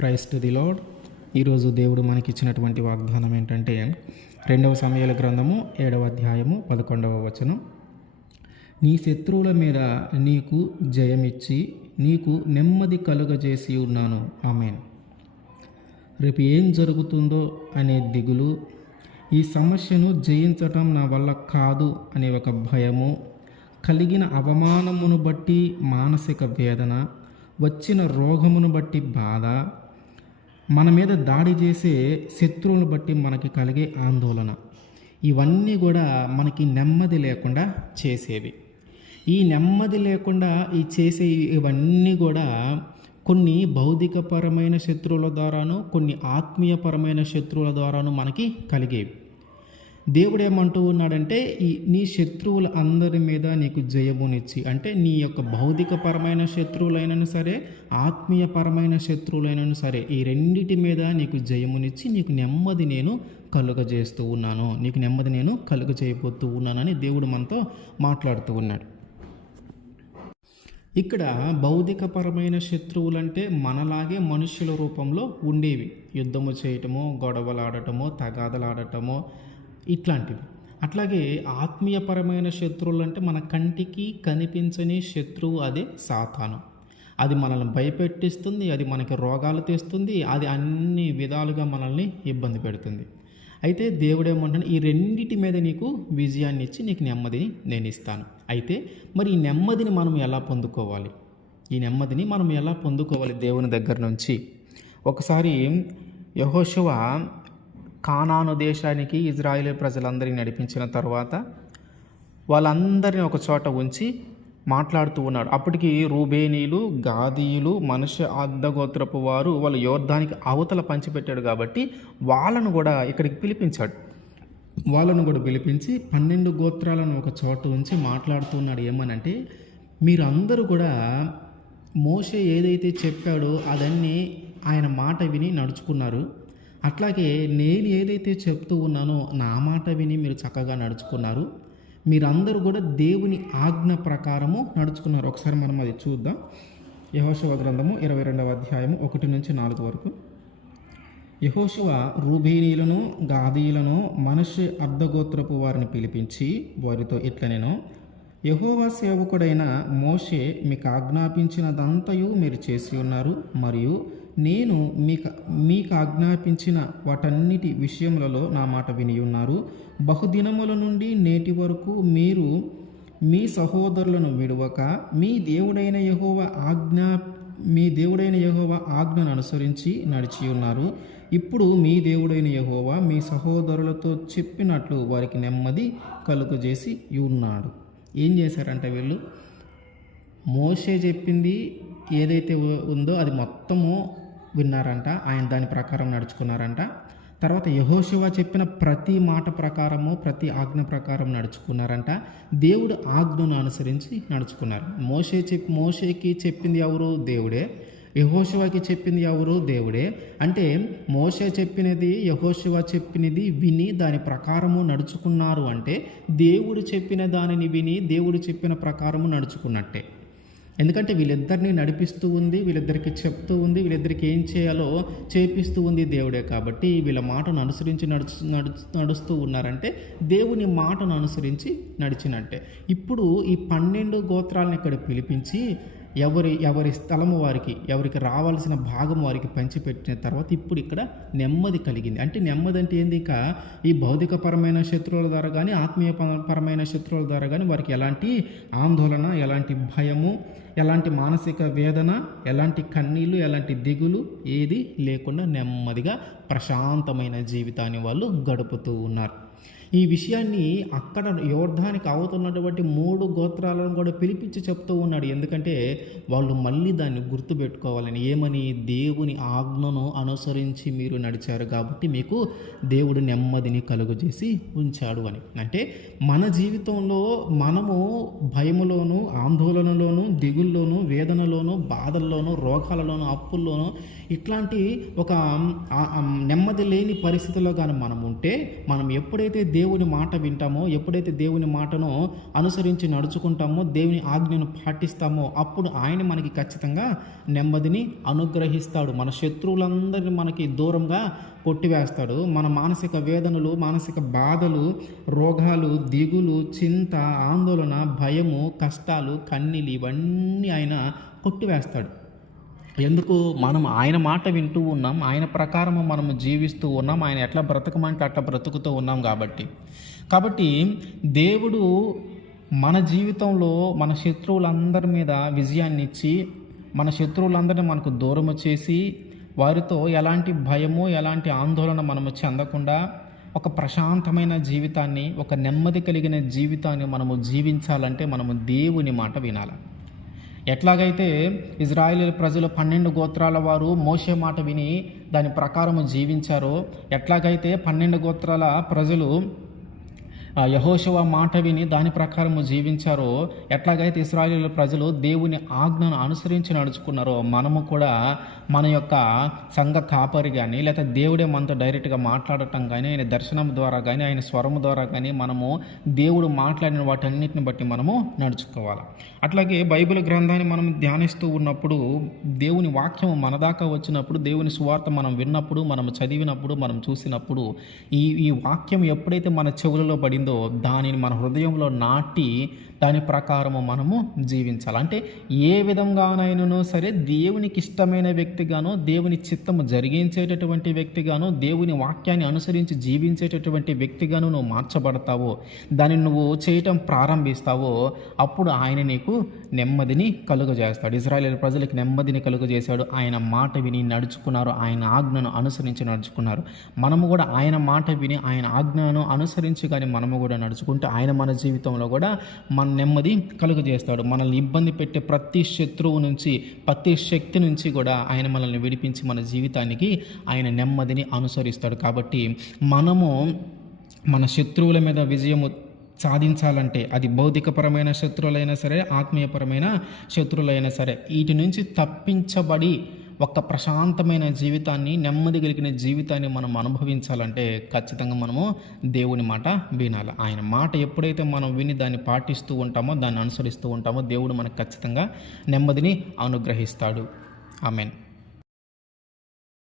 Praise to the lord. ఈరోజు దేవుడు మనకిచ్చినటువంటి వాగ్దానం ఏంటంటే 2వ సమూయేలు గ్రంథము 7వ అధ్యాయము 11వ వచనం. నీ శత్రువుల మీద నీకు జయమిచ్చి నీకు నెమ్మది కలుగజేసి ఉన్నాను. ఆమేన్. రేపు ఏం జరుగుతుందో అనే దిగులు, ఈ సమస్యను జయించటం నా వల్ల కాదు అనే ఒక భయము, కలిగిన అవమానమును బట్టి మానసిక వేదన, వచ్చిన రోగమును బట్టి బాధ, మన మీద దాడి చేసే శత్రువులను బట్టి మనకి కలిగే ఆందోళన, ఇవన్నీ కూడా మనకి నెమ్మది లేకుండా చేసేవి. ఈ నెమ్మది లేకుండా చేసే ఇవన్నీ కూడా కొన్ని భౌతికపరమైన శత్రువుల ద్వారాను, కొన్ని ఆత్మీయపరమైన శత్రువుల ద్వారాను మనకి కలిగేవి. దేవుడు ఏమంటూ ఉన్నాడంటే, నీ శత్రువుల అందరి మీద నీకు జయమునిచ్చి, అంటే నీ యొక్క భౌతికపరమైన శత్రువులైనను సరే, ఆత్మీయపరమైన శత్రువులైనను సరే, ఈ రెండిటి మీద నీకు జయమునిచ్చి నీకు నెమ్మది నేను కలుగజేస్తూ ఉన్నాను, నీకు నెమ్మది నేను కలుగజేయబోతూ ఉన్నానని దేవుడు మనతో మాట్లాడుతూ ఉన్నాడు. ఇక్కడ భౌతికపరమైన శత్రువులంటే మనలాగే మనుషుల రూపంలో ఉండేవి. యుద్ధము చేయటమో, గొడవలాడటమో, తగాదలాడటమో, ఇట్లాంటివి. అట్లాగే ఆత్మీయపరమైన శత్రువులు అంటే మన కంటికి కనిపించని శత్రువు, అదే సాతాను. అది మనల్ని భయపెట్టిస్తుంది, అది మనకి రోగాలు తెస్తుంది, అది అన్ని విధాలుగా మనల్ని ఇబ్బంది పెడుతుంది. అయితే దేవుడేమంటాడు, ఈ రెండిటి మీద నీకు విజయాన్ని ఇచ్చి నీకు నెమ్మదిని నేను ఇస్తాను. అయితే మరి ఈ నెమ్మదిని మనం ఎలా పొందుకోవాలి? ఈ నెమ్మదిని మనం ఎలా పొందుకోవాలి దేవుని దగ్గర నుంచి? ఒకసారి యెహోషువ కానాను దేశానికి ఇజ్రాయేలు ప్రజలందరినీ నడిపించిన తర్వాత వాళ్ళందరినీ ఒక చోట ఉంచి మాట్లాడుతూ ఉన్నాడు. అప్పటికి రూబేనీలు, గాదీయులు, మనష్షే అర్థగోత్రపు వారు వాళ్ళు యోర్దానికి అవతల పంచిపెట్టాడు కాబట్టి వాళ్ళను కూడా ఇక్కడికి పిలిపించాడు. వాళ్ళను కూడా పిలిపించి 12 గోత్రాలను ఒక చోట ఉంచి మాట్లాడుతున్నాడు. ఏమనంటే, మీరందరూ కూడా మోషే ఏదైతే చెప్పాడో అదన్నీ ఆయన మాట విని నడుచుకున్నారు. అట్లాగే నేను ఏదైతే చెప్తూ ఉన్నానో నా మాట విని మీరు చక్కగా నడుచుకున్నారు. మీరందరూ కూడా దేవుని ఆజ్ఞ ప్రకారము నడుచుకున్నారు. ఒకసారి మనం అది చూద్దాం. యెహోషువ గ్రంథము 22వ అధ్యాయము 1-4 వరకు. యెహోషువ రూబేనీయులను, గాదీయులను, మనష్షే అర్థగోత్రపు వారిని పిలిపించి వారితో ఇట్లనెను, యెహోవా సేవకుడైన మోషే మీకు ఆజ్ఞాపించినదంతయు మీరు చేసి ఉన్నారు, మరియు నేను మీకు ఆజ్ఞాపించిన వాటన్నిటి విషయములలో నా మాట విని ఉన్నారు. బహుదినముల నుండి నేటి వరకు మీరు మీ సహోదరులను విడువక మీ దేవుడైన యెహోవా ఆజ్ఞను అనుసరించి నడిచి ఉన్నారు. ఇప్పుడు మీ దేవుడైన యెహోవా మీ సహోదరులతో చెప్పినట్లు వారికి నెమ్మది కలుగజేసి ఉన్నాడు. ఏం చేశారంటే, వీళ్ళు మోషే చెప్పింది ఏదైతే ఉందో అది మొత్తము విన్నారంట, ఆయన దాని ప్రకారం నడుచుకున్నారంట. తర్వాత యెహోషువ చెప్పిన ప్రతి మాట ప్రకారము, ప్రతి ఆజ్ఞ ప్రకారం నడుచుకున్నారంట. దేవుడు ఆజ్ఞను అనుసరించి నడుచుకున్నారు. మోషేకి చెప్పింది ఎవరు? దేవుడే. యెహోషువకి చెప్పింది ఎవరు? దేవుడే. అంటే మోషే చెప్పినది, యెహోషువ చెప్పినది విని దాని ప్రకారము నడుచుకున్నారు. అంటే దేవుడు చెప్పిన దానిని విని దేవుడు చెప్పిన ప్రకారము నడుచుకున్నట్టే. ఎందుకంటే వీళ్ళిద్దరిని నడిపిస్తూ ఉంది, వీళ్ళిద్దరికి చెప్తూ ఉంది, వీళ్ళిద్దరికి ఏం చేయాలో చేపిస్తూ ఉంది దేవుడే. కాబట్టి వీళ్ళ మాటను అనుసరించి నడుస్తూ ఉన్నారంటే దేవుని మాటను అనుసరించి నడిచినట్టే. ఇప్పుడు ఈ 12 గోత్రాలను ఇక్కడ పిలిపించి ఎవరి స్థలము వారికి, ఎవరికి రావాల్సిన భాగం వారికి పంచిపెట్టిన తర్వాత ఇప్పుడు ఇక్కడ నెమ్మది కలిగింది. అంటే నెమ్మది అంటే ఏంది? ఇక ఈ భౌతికపరమైన శత్రువుల ద్వారా కానీ, ఆత్మీయపరమైన శత్రువుల ద్వారా కానీ వారికి ఎలాంటి ఆందోళన, ఎలాంటి భయము, ఎలాంటి మానసిక వేదన, ఎలాంటి కన్నీళ్ళు, ఎలాంటి దిగులు ఏది లేకుండా నెమ్మదిగా ప్రశాంతమైన జీవితాన్ని వాళ్ళు గడుపుతూ ఉన్నారు. ఈ విషయాన్ని అక్కడ యోర్దానికి అవుతున్నటువంటి 3 గోత్రాలను కూడా పిలిపించి చెప్తూ ఉన్నాడు. ఎందుకంటే వాళ్ళు మళ్ళీ దాన్ని గుర్తుపెట్టుకోవాలని. ఏమని? దేవుని ఆజ్ఞను అనుసరించి మీరు నడిచారు కాబట్టి మీకు దేవుడు నెమ్మదిని కలుగజేసి ఉంచాడు అని. అంటే మన జీవితంలో మనము భయములోను, ఆందోళనలోను, దిగుల్లోను, వేదనలోను, బాధల్లోను, రోగాలలోను, అప్పుల్లోను ఇట్లాంటి ఒక నెమ్మది లేని పరిస్థితుల్లో కానీ మనం ఉంటే, మనం ఎప్పుడైతే ఎప్పుడైతే దేవుని మాట వింటామో, ఎప్పుడైతే దేవుని మాటను అనుసరించి నడుచుకుంటామో, దేవుని ఆజ్ఞను పాటిస్తామో, అప్పుడు ఆయన మనకి ఖచ్చితంగా నెమ్మదిని అనుగ్రహిస్తాడు. మన శత్రువులందరినీ మనకి దూరంగా కొట్టివేస్తాడు. మన మానసిక వేదనలు, మానసిక బాధలు, రోగాలు, దిగులు, చింత, ఆందోళన, భయము, కష్టాలు, కన్నీళ్ళు ఇవన్నీ ఆయన కొట్టివేస్తాడు. ఎందుకు? మనం ఆయన మాట వింటూ ఉన్నాం, ఆయన ప్రకారము మనము జీవిస్తూ ఉన్నాం, ఆయన ఎట్లా బ్రతకమంటే అట్లా బ్రతుకుతూ ఉన్నాం కాబట్టి దేవుడు మన జీవితంలో మన శత్రువులందరి మీద విజయాన్ని ఇచ్చి, మన శత్రువులందరినీ మనకు దూరము చేసి, వారితో ఎలాంటి భయము, ఎలాంటి ఆందోళన మనము చెందకుండా ఒక ప్రశాంతమైన జీవితాన్ని, ఒక నెమ్మది కలిగిన జీవితాన్ని మనము జీవించాలంటే మనము దేవుని మాట వినాలి. ఎట్లాగైతే ఇజ్రాయేలు ప్రజలు 12 గోత్రాల వారు మోషే మాట విని దాని ప్రకారము జీవించారో, ఎట్లాగైతే 12 గోత్రాల ప్రజలు యెహోషువ మాట విని దాని ప్రకారము జీవించారో, ఎట్లాగైతే ఇశ్రాయేలు ప్రజలు దేవుని ఆజ్ఞను అనుసరించి నడుచుకున్నారో, మనము కూడా మన యొక్క సంఘ కాపరి కానీ, లేకపోతే దేవుడే మనతో డైరెక్ట్గా మాట్లాడటం కానీ, ఆయన దర్శనం ద్వారా కానీ, ఆయన స్వరము ద్వారా కానీ మనము దేవుడు మాట్లాడిన వాటన్నిటిని బట్టి మనము నడుచుకోవాలి. అట్లాగే బైబిల్ గ్రంథాన్ని మనం ధ్యానిస్తూ ఉన్నప్పుడు, దేవుని వాక్యం మన దాకా వచ్చినప్పుడు, దేవుని సువార్త మనం విన్నప్పుడు, మనం చదివినప్పుడు, మనం చూసినప్పుడు, ఈ వాక్యం ఎప్పుడైతే మన చెవులలో పడిందో దానిని మన హృదయంలో నాటి దాని ప్రకారము మనము జీవించాలి. అంటే ఏ విధంగానైనా సరే దేవునికి ఇష్టమైన వ్యక్తిగానో, దేవుని చిత్తము జరిగించేటటువంటి వ్యక్తిగానో, దేవుని వాక్యాన్ని అనుసరించి జీవించేటటువంటి వ్యక్తిగాను నువ్వు మార్చబడతావో, దానిని నువ్వు చేయటం ప్రారంభిస్తావో, అప్పుడు ఆయన నీకు నెమ్మదిని కలుగజేస్తాడు. ఇశ్రాయేలు ప్రజలకు నెమ్మదిని కలుగజేశాడు. ఆయన మాట విని నడుచుకున్నారు, ఆయన ఆజ్ఞను అనుసరించి నడుచుకున్నారు. మనము కూడా ఆయన మాట విని ఆయన ఆజ్ఞను అనుసరించి కానీ మనము కూడా నడుచుకుంటే ఆయన మన జీవితంలో కూడా మన నెమ్మది కలుగజేస్తాడు. మనల్ని ఇబ్బంది పెట్టే ప్రతి శత్రువు నుంచి, ప్రతి శక్తి నుంచి కూడా ఆయన మనల్ని విడిపించి మన జీవితానికి ఆయన నెమ్మదిని అనుసరిస్తాడు. కాబట్టి మనము మన శత్రువుల మీద విజయము సాధించాలంటే, అది భౌతికపరమైన శత్రువులైనా సరే, ఆత్మీయపరమైన శత్రువులైనా సరే, వీటి నుంచి తప్పించబడి ఒక ప్రశాంతమైన జీవితాన్ని, నెమ్మది కలిగిన జీవితాన్ని మనం అనుభవించాలంటే ఖచ్చితంగా మనము దేవుని మాట వినాలి. ఆయన మాట ఎప్పుడైతే మనం విని దాన్ని పాటిస్తూ ఉంటామో, దాన్ని అనుసరిస్తూ ఉంటామో, దేవుడు మనకు ఖచ్చితంగా నెమ్మదిని అనుగ్రహిస్తాడు. ఆమేన్.